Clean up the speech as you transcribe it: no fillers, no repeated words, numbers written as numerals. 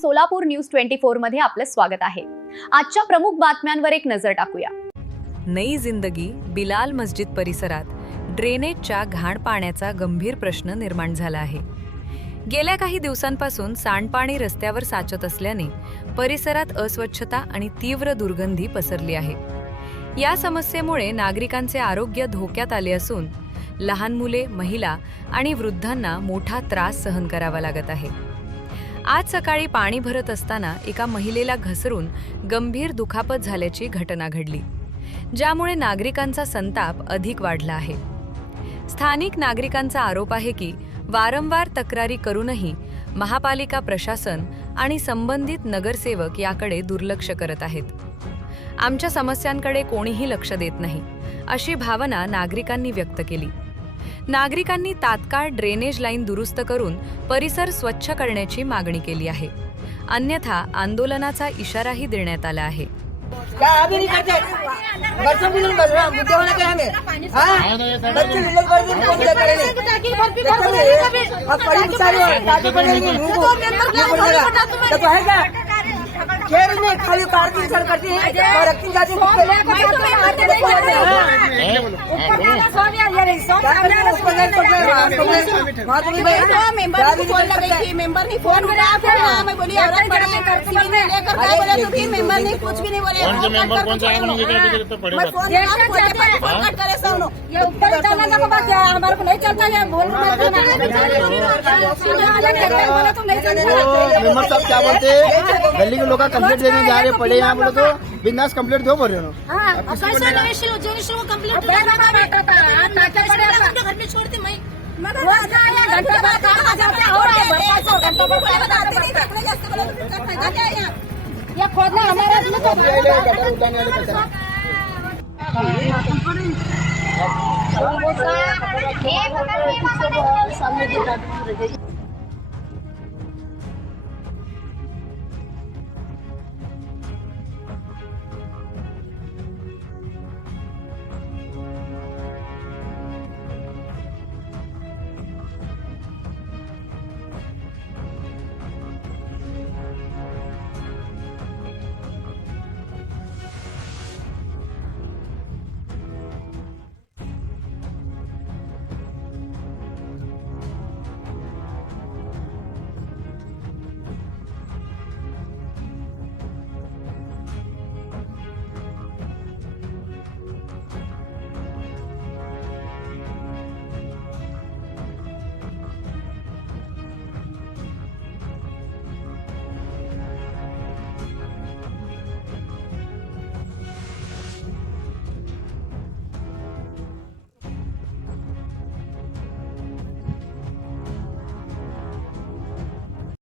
Solapur news 24 मध्ये आपलं स्वागत आहे। आजच्या प्रमुख बातम्यांवर एक नजर टाकूया। नई जिंदगी बिलाल मस्जिद परिसरात ड्रेनेजच्या घाण पाण्याचा गंभीर प्रश्न निर्माण झाला आहे। गेल्या काही दिवसांपासून सांडपाणी रस्त्यावर साचत असल्याने परिसरात अस्वच्छता आणि तीव्र दुर्गंधी पसरली आहे। या समस्येमुळे नागरिकांचे आरोग्य धोक्यात आले असून लहान मुले, महिला आणि वृद्धांना मोठा त्रास सहन करावा लागत आहे। आज सकाळी पाणी भरत असताना एका महिलेला घसरून गंभीर दुखापत झाल्याची घटना घडली, ज्यामुळे नागरिकांचा संताप अधिक वाढला आहे। स्थानिक नागरिकांचा आरोप आहे की वारंवार तक्रारी करूनही महापालिका प्रशासन आणि संबंधित नगरसेवक याकडे दुर्लक्ष करत आहेत। आमच्या समस्यांकडे कोणीही लक्ष देत नाही, अशी भावना नागरिकांनी व्यक्त केली। नागरिकांनी तात्काळ ड्रेनेज लाईन दुरुस्त करून परिसर स्वच्छ करण्याची मागणी केली आहे, अन्यथा आंदोलनाचा इशाराही देण्यात आला आहे। खाली पार्किंग सर करती है और रखती जाती मेंबर ने फोन कराया, मैं बोली मेंबर ने कुछ भी नहीं बोले। हमारे को नहीं चलता है, मेंबर साहब क्या बोलते हैं, गली के लोग कंप्लेंट देने जा रहे पड़े यहाँ बोले तो बिंदास कंप्लेंट दो बोल रहे हो। खोदना हमारा